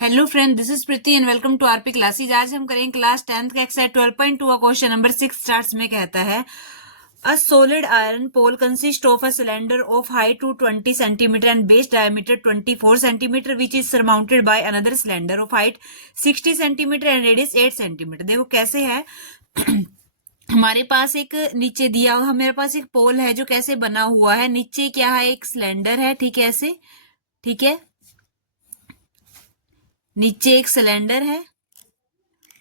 Hello friend, this is Preeti and welcome to RP classes. आज हम करेंगे क्लास 10th का एक्सरसाइज 12.2 का क्वेश्चन नंबर 6 स्टार्ट्स में कहता है a solid iron pole consist of a cylinder of height two 20 centimetre and base diameter 24 centimetre which is surmounted by another cylinder of height 60 centimetre and radius 8 centimetre. देखो कैसे है हमारे पास एक नीचे दिया हुआ मेरे पास एक पोल है जो कैसे बना हुआ है। नीचे क्या है, एक सिलेंडर है, ठीक है, ऐसे, ठीक है, नीचे एक सिलेंडर है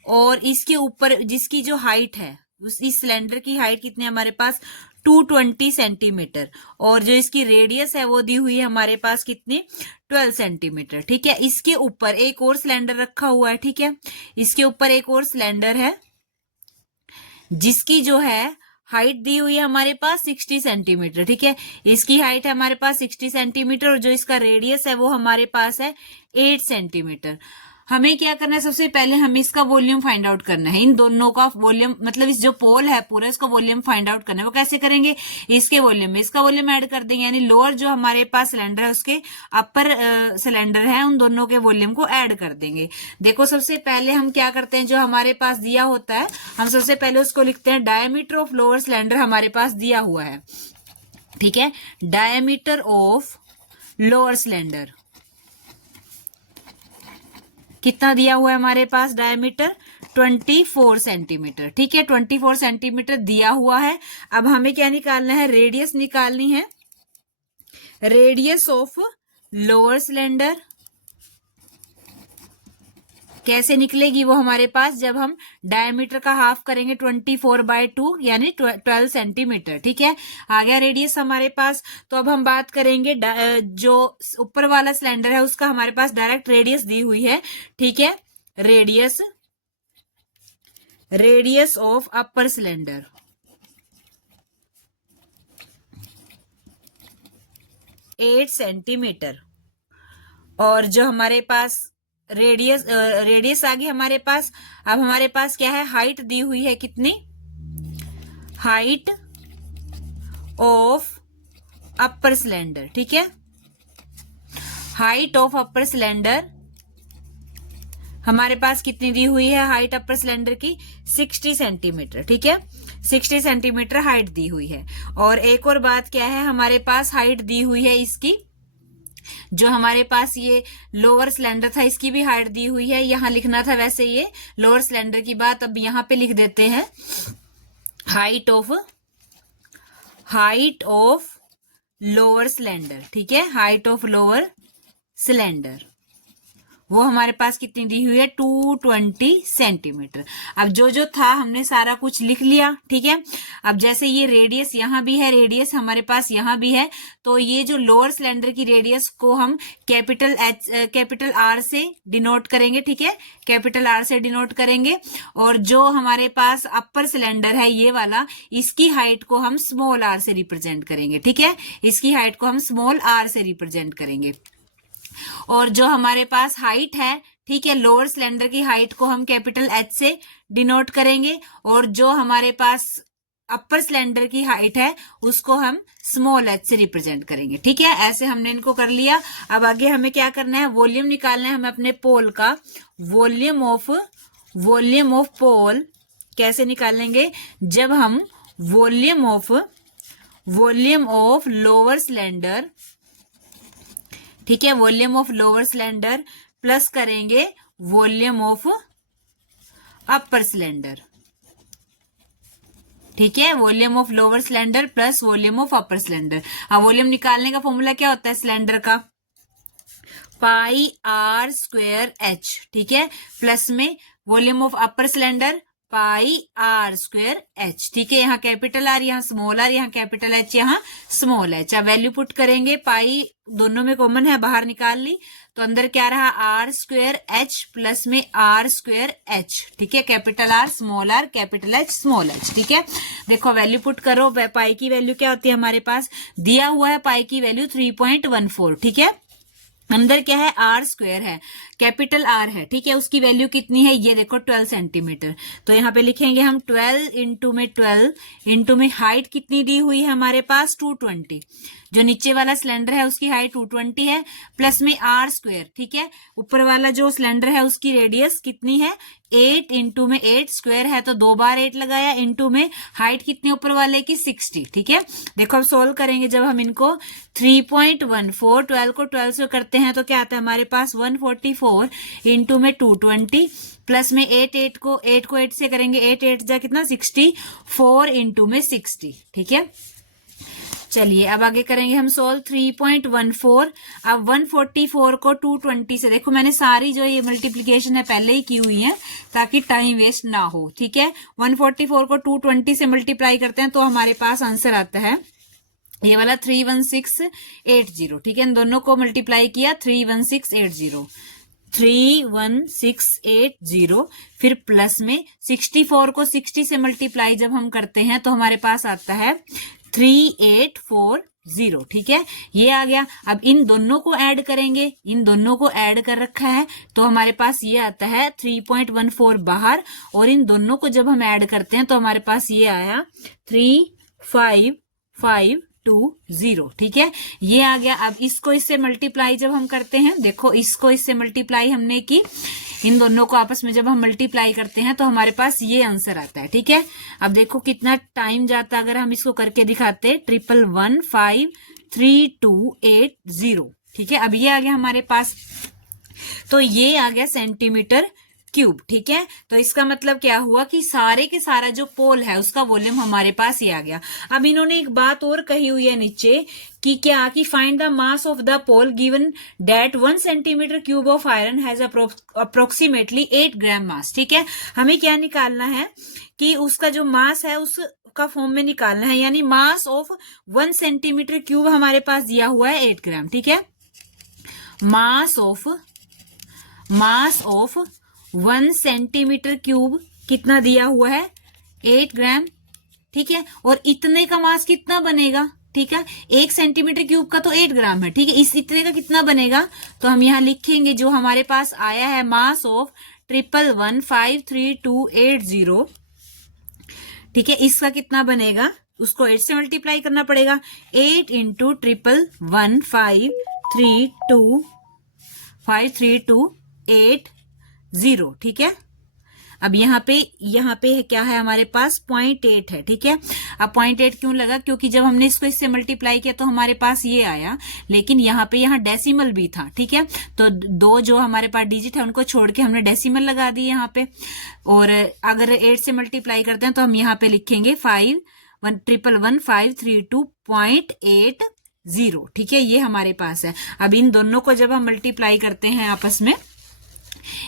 और इसके ऊपर जिसकी जो हाइट है इस सिलेंडर की हाइट कितनी है हमारे पास 220 सेंटीमीटर और जो इसकी रेडियस है वो दी हुई है हमारे पास कितनी 12 सेंटीमीटर। ठीक है, इसके ऊपर एक और सिलेंडर रखा हुआ है। ठीक है, इसके ऊपर एक और सिलेंडर है जिसकी जो है हाइट दी हुई है हमारे पास 60 सेंटीमीटर। ठीक है, इसकी हाइट है हमारे पास 60 सेंटीमीटर और जो इसका रेडियस है वो हमारे पास है 8 सेंटीमीटर। हमें क्या करना है, सबसे पहले हमें इसका वॉल्यूम फाइंड आउट करना है। इन दोनों का वॉल्यूम मतलब इस जो पोल है पूरा इसका वॉल्यूम फाइंड आउट करना है। वो कैसे करेंगे, इसके वॉल्यूम में इसका वॉल्यूम ऐड कर देंगे, यानी लोअर जो हमारे पास सिलेंडर है उसके अपर सिलेंडर है उन दोनों के वॉल्यूम को ऐड कर देंगे। देखो सबसे पहले हम क्या करते हैं, जो हमारे पास दिया होता है हम सबसे पहले उसको लिखते हैं डायमीटर ऑफ लोअर सिलेंडर हमारे पास दिया हुआ है। ठीक है, डायमीटर ऑफ लोअर सिलेंडर कितना दिया हुआ है हमारे पास, डायमीटर 24 सेंटीमीटर। ठीक है, 24 सेंटीमीटर दिया हुआ है। अब हमें क्या निकालना है, रेडियस निकालनी है, रेडियस ऑफ लोअर सिलेंडर। कैसे निकलेगी वो हमारे पास, जब हम डायमीटर का हाफ करेंगे 24/2 यानी 12 सेंटीमीटर। ठीक है, आ गया रेडियस हमारे पास। तो अब हम बात करेंगे जो ऊपर वाला सिलेंडर है उसका हमारे पास डायरेक्ट रेडियस दी हुई है। ठीक है, radius of upper cylinder 8 centimetre और जो हमारे पास रेडियस आ गई हमारे पास। अब हमारे पास क्या है, हाइट दी हुई है कितनी, हाइट ऑफ अपर सिलेंडर। ठीक है, हाइट ऑफ अपर सिलेंडर हमारे पास कितनी दी हुई है, हाइट अपर सिलेंडर की 60 सेंटीमीटर। ठीक है, 60 सेंटीमीटर हाइट दी हुई है। और एक और बात क्या है, हमारे पास हाइट दी हुई है इसकी, जो हमारे पास ये लोअर सिलेंडर था इसकी भी हाइट दी हुई है। यहां लिखना था वैसे ये लोअर सिलेंडर की बात, अब यहां पे लिख देते हैं हाइट ऑफ लोअर सिलेंडर। ठीक है, हाइट ऑफ लोअर सिलेंडर वो हमारे पास कितनी दी हुई है, 220 सेंटीमीटर। अब जो जो था हमने सारा कुछ लिख लिया। ठीक है, अब जैसे ये रेडियस यहाँ भी है, रेडियस हमारे पास यहाँ भी है, तो ये जो लोअर सिलेंडर की रेडियस को हम कैपिटल आर से डिनोट करेंगे। ठीक है, कैपिटल आर से डिनोट करेंगे। और जो हमारे पास अपर सिलेंडर है ये वाला, इसकी हाइट को हम स्मॉल आर से रिप्रेजेंट करेंगे। ठीक है, इसकी हाइट को हम स्मॉल आर से रिप्रेजेंट करेंगे। और जो हमारे पास हाइट है, ठीक है, लोअर सिलेंडर की हाइट को हम कैपिटल एच से डिनोट करेंगे और जो हमारे पास अपर सिलेंडर की हाइट है उसको हम स्मॉल एच से रिप्रेजेंट करेंगे। ठीक है, ऐसे हमने इनको कर लिया। अब आगे हमें क्या करना है, वॉल्यूम निकालना है हमें अपने पोल का। वॉल्यूम ऑफ पोल कैसे निकालेंगे, जब हम वॉल्यूम ऑफ लोअर सिलेंडर, ठीक है, volume of lower cylinder plus करेंगे वॉल्यूम ऑफ अपर सिलेंडर। ठीक है, volume of lower cylinder plus volume of upper cylinder. अब वॉल्यूम निकालने का फॉर्मूला क्या होता है सिलेंडर का, पाई आर स्क्वायर एच। ठीक है, प्लस में volume of upper cylinder pi R square H. ठीक है, यहाँ कैपिटल आर, यहाँ स्मॉल आर, यहाँ कैपिटल एच, यहाँ स्मॉल एच। अब वैल्यू पुट करेंगे, पाई दोनों में कॉमन है, बाहर निकाल ली, तो अंदर क्या रहा, आर स्क्वायर एच प्लस में आर स्क्वायर एच। ठीक है, capital R small are capital H small H. ठीक है, देखो वैल्यू पुट करो, पाई की वैल्यू क्या होती है हमारे पास दिया हुआ है, पाई की वैल्यू 3.14। ठीक है, अंदर क्या है, आर स्क्वायर है, कैपिटल आर है, ठीक है। उसकी वैल्यू कितनी है, ये देखो 12 सेंटीमीटर। तो यहाँ पे लिखेंगे हम 12 इंटू में 12 इंटू में हाइट कितनी दी हुई है हमारे पास 220, जो नीचे वाला सिलेंडर है उसकी हाइट 220 है, प्लस में आर स्क्वायर, ठीक है। ऊपर वाला जो सिलेंडर है उसकी रेडियस कितनी है 8 इंटू में 8 स्क्वायर है तो 2 बार 8 लगाया, इंटू में हाइट कितनी ऊपर वाले की 60, ठीक है। देखो अब सोल्व करेंगे जब हम इनको 3.14 12 को 12 से करते हैं तो क्या आता है हमारे पास 144 इंटू में 220 प्लस में 8 को 8 से करेंगे, 8 जा कितना 64 इंटू में 60, ठीक है। चलिए अब आगे करेंगे हम सोल्व 3.14। अब 144 को 220 से, देखो मैंने सारी जो ये मल्टीप्लीकेशन है पहले ही की हुई है ताकि टाइम वेस्ट ना हो, ठीक है। 144 को 220 से मल्टीप्लाई करते हैं तो हमारे पास आंसर आता है ये वाला 31680, ठीक है। इन दोनों को मल्टीप्लाई किया 31680, 31680, फिर प्लस में 64 को 60 से मल्टीप्लाई जब हम करते हैं तो हमारे पास आता है 3840, ठीक है। ये आ गया। अब इन दोनों को ऐड करेंगे, इन दोनों को ऐड कर रखा है तो हमारे पास ये आता है 3.14 बाहर, और इन दोनों को जब हम ऐड करते हैं तो हमारे पास ये आया 35520, ठीक है। ये आ गया। अब इसको इससे मल्टीप्लाई जब हम करते हैं, देखो इसको इससे मल्टीप्लाई हमने की, इन दोनों को आपस में जब हम मल्टीप्लाई करते हैं तो हमारे पास ये आंसर आता है, ठीक है। अब देखो कितना टाइम जाता अगर हम इसको करके दिखाते, 1115328, ठीक है। अब ये आ गया हमारे पास, तो ये आ गया सेंटीमीटर क्यूब, ठीक है। तो इसका मतलब क्या हुआ कि सारे के सारा जो पोल है उसका वॉल्यूम हमारे पास ये आ गया। अब इन्होंने एक बात और कही हुई है नीचे कि क्या, कि find the mass of the pole given that 1 centimetre cube of iron has approximately 8 gram mass, ठीक है। हमें क्या निकालना है कि उसका जो मास है उसका फॉर्म में निकालना है, यानी मास ऑफ 1 सेंटीमीटर क्यूब हमारे पास दिया हुआ है 8 ग्राम, ठीक है। मास ऑफ 1 सेंटीमीटर क्यूब कितना दिया हुआ है 8 ग्राम, ठीक है। और इतने का मास कितना बनेगा, ठीक है। 1 सेंटीमीटर क्यूब का तो 8 ग्राम है, ठीक है। इस इतने का कितना बनेगा, तो हम यहाँ लिखेंगे जो हमारे पास आया है मास ऑफ 1115328, ठीक है। इसका कितना बनेगा, उसको 8 से मल्टीप्लाई करना पड़ेगा, 8 इंटू 1115328, ठीक है। अब यहाँ पे क्या है हमारे पास 0.8 है, ठीक है। अब 0.8 क्यों लगा, क्योंकि जब हमने इसको इससे मल्टीप्लाई किया तो हमारे पास ये आया, लेकिन यहाँ डेसिमल भी था, ठीक है। तो दो जो हमारे पास डिजिट है उनको छोड़ के हमने डेसिमल लगा दी यहाँ पे, और अगर 8 से मल्टीप्लाई करते हैं तो हम यहाँ पे लिखेंगे 1115328, ठीक है। ये हमारे पास है। अब इन दोनों को जब हम मल्टीप्लाई करते हैं आपस में,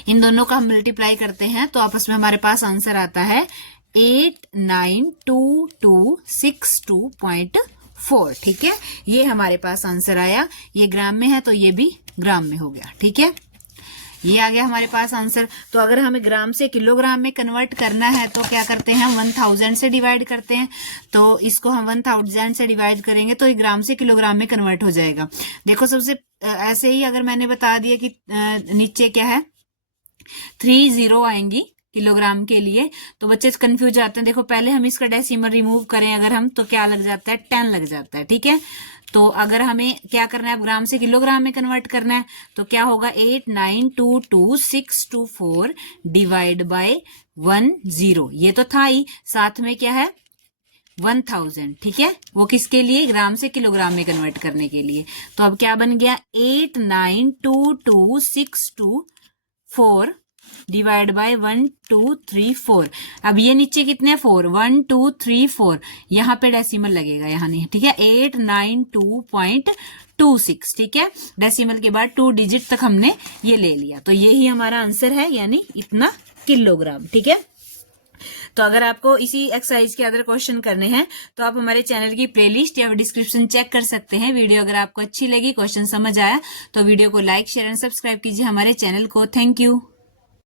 इन दोनों का हम मल्टीप्लाई करते हैं तो आपस में हमारे पास आंसर आता है 892262.4, ठीक है। ये हमारे पास आंसर आया। ये ग्राम में है तो ये भी ग्राम में हो गया, ठीक है। ये आ गया हमारे पास आंसर। तो अगर हमें ग्राम से किलोग्राम में कन्वर्ट करना है तो क्या करते हैं, 1000 से डिवाइड करते हैं। तो इसको हम 1000 से डिवाइड करेंगे तो ये ग्राम से किलोग्राम में कन्वर्ट हो जाएगा। देखो सबसे ऐसे ही अगर मैंने बता दिया कि नीचे क्या है 30 आएंगी किलोग्राम के लिए, तो बच्चे कंफ्यूज आते हैं। देखो पहले हम इसका डेसिमल रिमूव करें अगर हम, तो क्या लग जाता है 10 लग जाता है, ठीक है। तो अगर हमें क्या करना है, ग्राम से किलोग्राम में कन्वर्ट करना है तो क्या होगा 89222624 डिवाइड बाय 10, ये तो था ही, साथ में क्या है 1000, ठीक है। वो किसके लिए, ग्राम से किलोग्राम में कन्वर्ट करने के लिए। तो अब क्या बन गया 89222624 डिवाइड बाय 1 2 3 4। अब ये नीचे कितने 4, 1 2 3 4, यहाँ पे डेसिमल लगेगा, यहाँ नहीं, ठीक है। 892.26, ठीक है। डेसिमल के बाद 2 डिजिट तक हमने ये ले लिया, तो ये ही हमारा आंसर है, यानी इतना किलोग्राम, ठीक है। तो अगर आपको इसी एक्सरसाइज के अदर क्वेश्चन करने हैं तो आप हमारे चैनल की प्लेलिस्ट या डिस्क्रिप्शन चेक कर सकते हैं। वीडियो अगर आपको अच्छी लगी, क्वेश्चन समझ आया तो वीडियो को लाइक शेयर एंड सब्सक्राइब कीजिए हमारे चैनल को। Thank you.